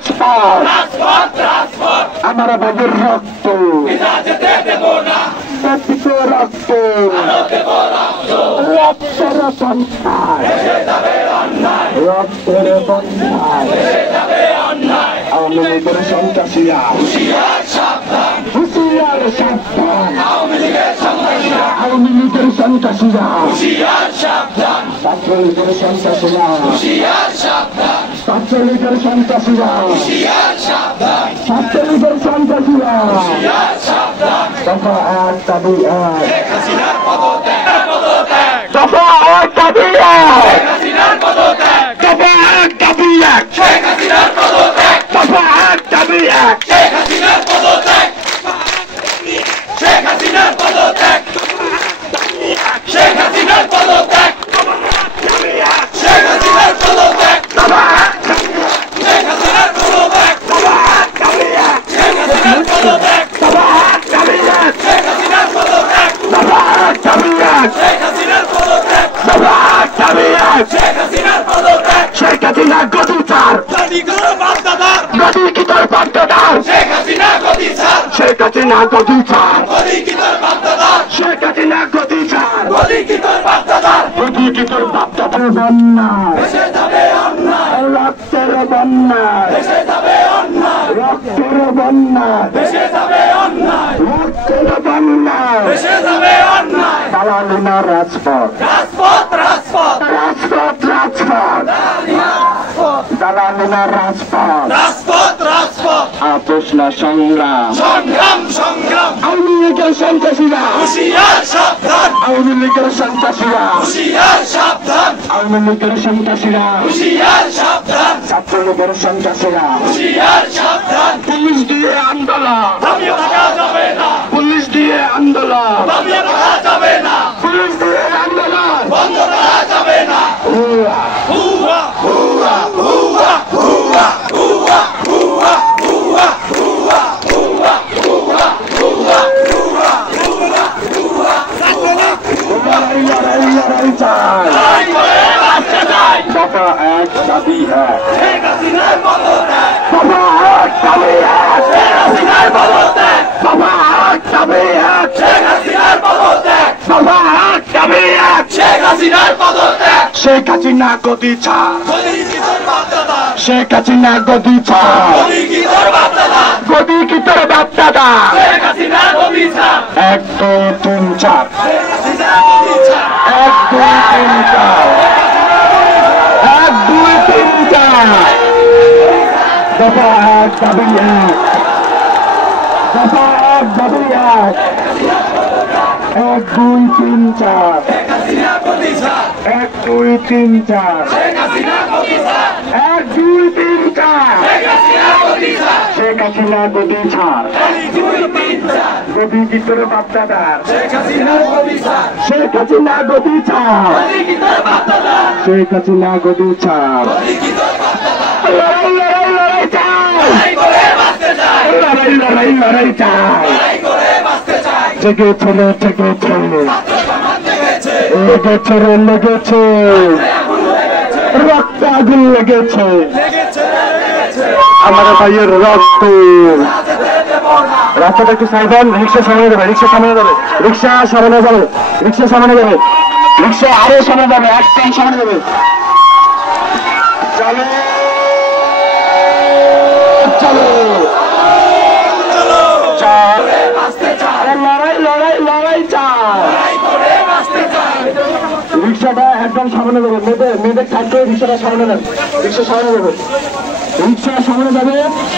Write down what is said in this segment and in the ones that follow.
রাজপথ আমার বাবুর রক্ত রক্ত রক্তের বন্যায় রক্তের বন্যায় আওয়ামী লীগের সন্ত্রাসীরা হুঁশিয়ার সাবধান আওয়ামী লীগের সন্ত্রাসীরা ছাত্রলীগের সন্ত্রাসীরা ছাত্রলীগের সন্ত্রাসীরা ছাত্রলীগের সন্ত্রাসীরা দফা এক দাবি এক দফা এক দাবি এক দফা এক দাবি এক দফা এক দাবি এক শেখ হাসিনা গদি ছাড় গদি কি তোর বাগদাদার শেখ হাসিনা গদি ছাড় শেখ হাসিনা গদি ছাড় শেখ হাসিনা গদি ছাড় গদি কি তোর বাগদাদার বন্যায় রক্তের বন্যায় রক্তের বন্যায় রক্তের বন্যায় দালালিনা রাজপথ দালালিনা রাজপথ আপোষ না সংগ্রাম আওয়ামী লীগের সন্ত্রাসীরা আওয়ামী লীগের সন্ত্রাসীরা আওয়ামী লীগের সন্ত্রাসীরা ছাত্রলীগের সন্ত্রাসীরা পুলিশ দিয়ে আন্দোলন পুলিশ দিয়ে আন্দোলন পুলিশ দিয়ে আন্দোলন বন্ধ করা যাবে না দফা এক দাবি এক দফা এক দাবি এক দফা এক দাবি এক দফা এক দাবি এক শেখ হাসিনা গদি ছাড় শেখ হাসিনা গদি ছাড় গদি কি তোর বাপদাদা 1 2 3 4 1 2 3 4 1 2 3 4 দফা এক দাবি এক দফা এক দাবি এক 1 2 3 4 1 2 3 4 1 2 3 4 শেখ হাসিনা গদি ছাড় গদি কি তোর বাপদাদার শেখ হাসিনা গদি ছাড় শেখ হাসিনা গদি ছাড় লড়াই চাই জেগেছে লেগেছে রক্ত আগুন লেগেছে আমার ভাইয়ের রক্ত রাস্তাটা একটু সাইডেন রিক্সা সামনে যাবে রিক্সা সামনে যাবে রিক্সা আরো সামনে যাবে একদম সামনে যাবে চলো লড়াই চাই রিক্সাটা একদম সামনে যাবে মেয়েদের থাকবে রিক্সাটা সামনে যাবে রিক্সা সামনে যাবে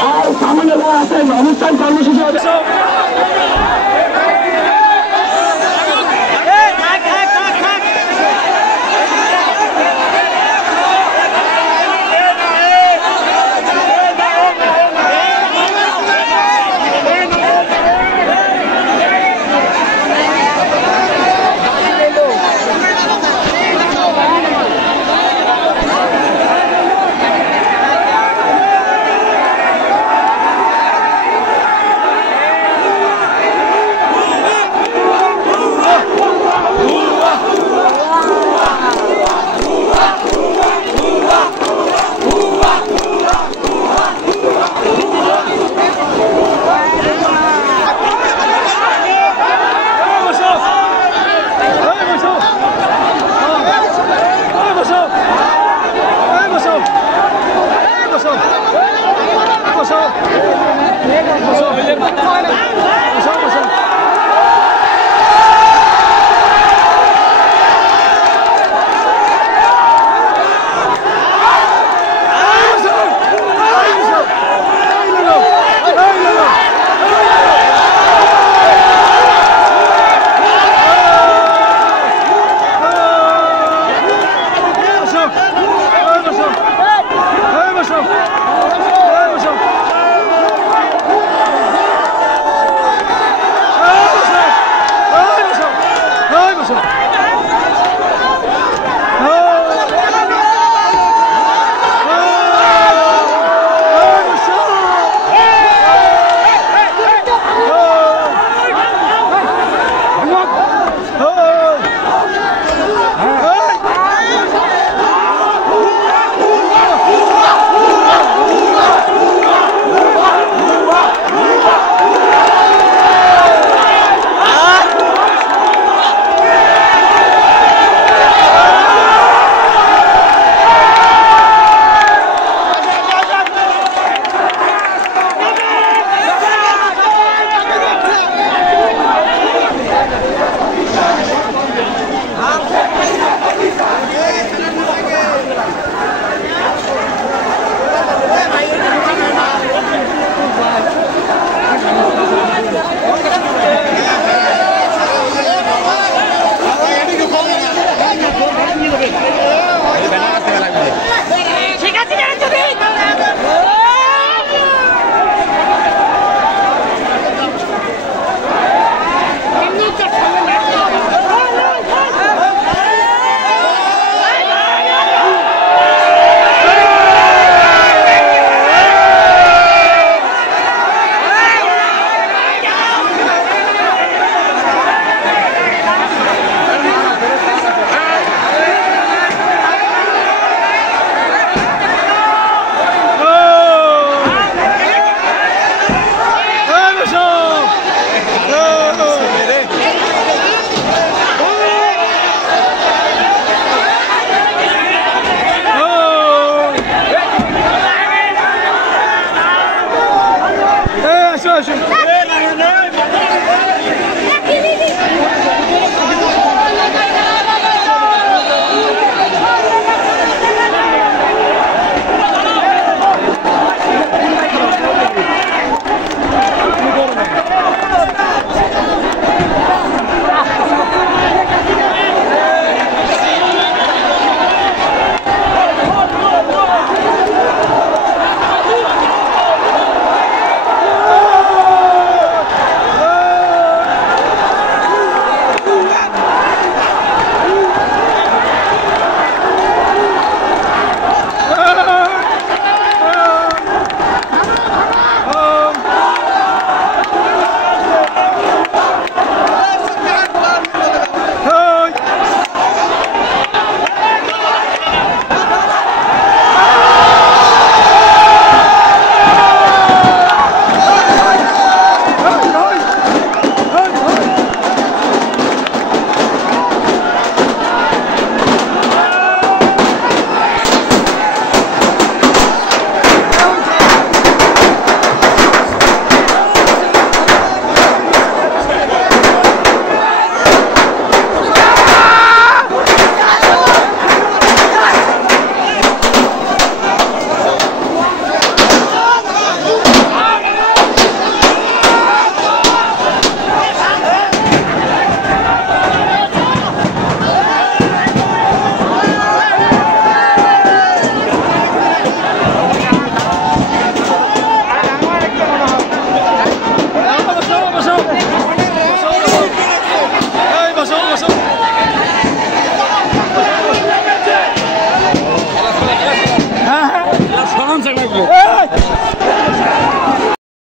আর সামনে আছেন অনুষ্ঠান কর্মসূচি